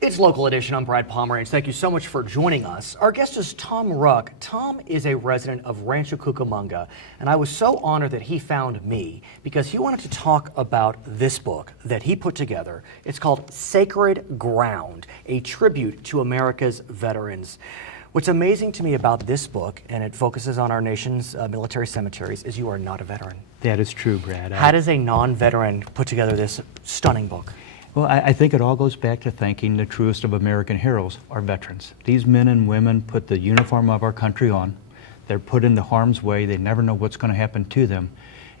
It's Local Edition. I'm Brad Pomerantz. Thank you so much for joining us. Our guest is Tom Ruck. Tom is a resident of Rancho Cucamonga, and I was so honored that he found me because he wanted to talk about this book that he put together. It's called Sacred Ground, a tribute to America's veterans. What's amazing to me about this book, and it focuses on our nation's military cemeteries, is you are not a veteran. That is true, Brad. How does a non-veteran put together this stunning book? Well, I think it all goes back to thanking the truest of American heroes, our veterans. These men and women put the uniform of our country on. They're put into harm's way. They never know what's going to happen to them.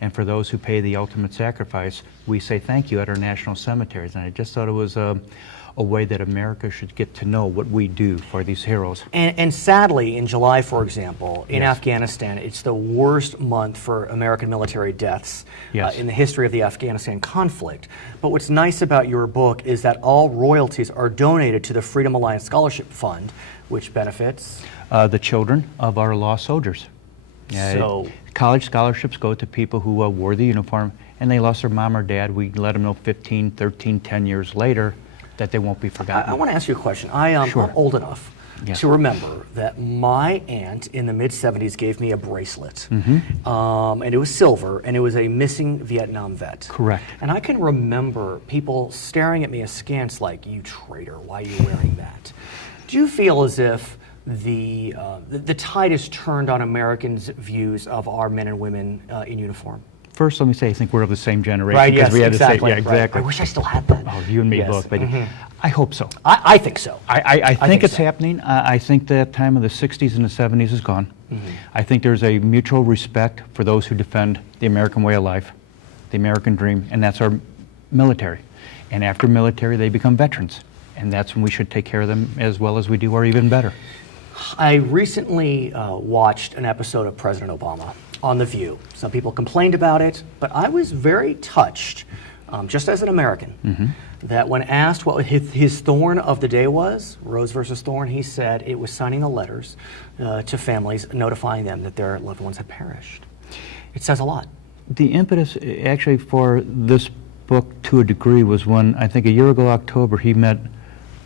And for those who pay the ultimate sacrifice, we say thank you at our national cemeteries. And I just thought it was a way that America should get to know what we do for these heroes. And sadly, in July, for example, in Yes. Afghanistan, it's the worst month for American military deaths Yes. in the history of the Afghanistan conflict. But what's nice about your book is that all royalties are donated to the Freedom Alliance Scholarship Fund, which benefits The children of our lost soldiers. So- College scholarships go to people who wore the uniform and they lost their mom or dad. We let them know 15, 13, 10 years later that they won't be forgotten. I want to ask you a question. I'm Sure. old enough Yes. to remember that my aunt in the mid-'70s gave me a bracelet. And it was silver, and it was a missing Vietnam vet. Correct. And I can remember people staring at me askance like, you traitor, why are you wearing that? Do you feel as if the tide is turned on Americans' views of our men and women in uniform? First, let me say, I think we're of the same generation. Right, yes, we had exactly. The same, yeah, exactly. Right. I wish I still had that. Oh, you and me Yes. both. But I hope so. I think so. I think think it's so. happening. I think that time of the 60s and the 70s is gone. I think there's a mutual respect for those who defend the American way of life, the American dream, and that's our military. And after military, they become veterans. And that's when we should take care of them as well as we do, or even better. I recently watched an episode of President Obama on The View. Some people complained about it, but I was very touched, just as an American, that when asked what his thorn of the day was, Rose versus Thorn, he said it was signing the letters to families notifying them that their loved ones had perished. It says a lot. The impetus actually for this book to a degree was when, I think a year ago October, he met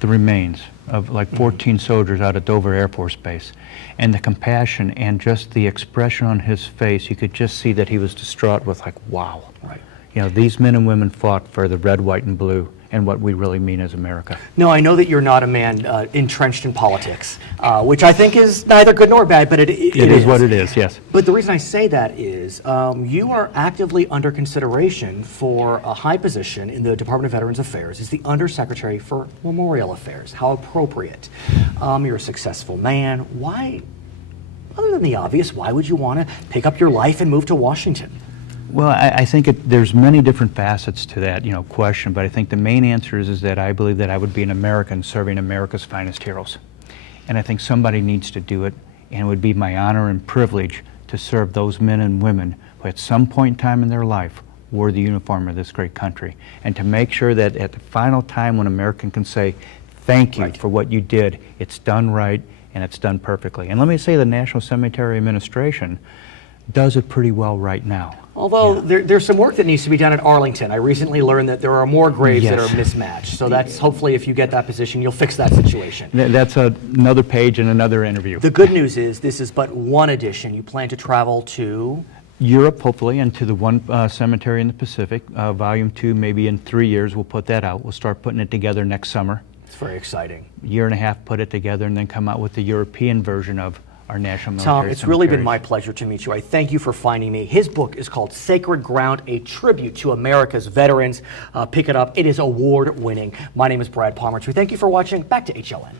the remains of like 14 soldiers out at Dover Air Force Base. And the compassion and just the expression on his face, you could just see that he was distraught with like, wow. Right. You know, these men and women fought for the red, white, and blue and what we really mean as America. No, I know that you're not a man entrenched in politics, which I think is neither good nor bad, but it is what it is, yes. But the reason I say that is you are actively under consideration for a high position in the Department of Veterans Affairs as the Undersecretary for Memorial Affairs. How appropriate. You're a successful man. Why, other than the obvious, why would you want to pick up your life and move to Washington? Well, I think there's many different facets to that, question, but I think the main answer is that I believe that I would be an American serving America's finest heroes. And I think somebody needs to do it, and it would be my honor and privilege to serve those men and women who at some point in time in their life wore the uniform of this great country. And to make sure that at the final time when American can say, thank you for what you did, it's done right, and it's done perfectly. And let me say the National Cemetery Administration does it pretty well right now. Although there's some work that needs to be done at Arlington. I recently learned that there are more graves that are mismatched. So that's hopefully if you get that position, you'll fix that situation. That's another page in another interview. The good news is this is but one edition. You plan to travel to Europe, hopefully, and to the one cemetery in the Pacific. Volume 2, maybe in 3 years, we'll put that out. We'll start putting it together next summer. It's very exciting. Year and a half, put it together, and then come out with the European version of our national military Tom, it's really been cemeteries. my pleasure to meet you. I thank you for finding me. His book is called Sacred Ground, a tribute to America's veterans. Pick it up. It is award-winning. My name is Brad Pomerantz. We thank you for watching. Back to HLN.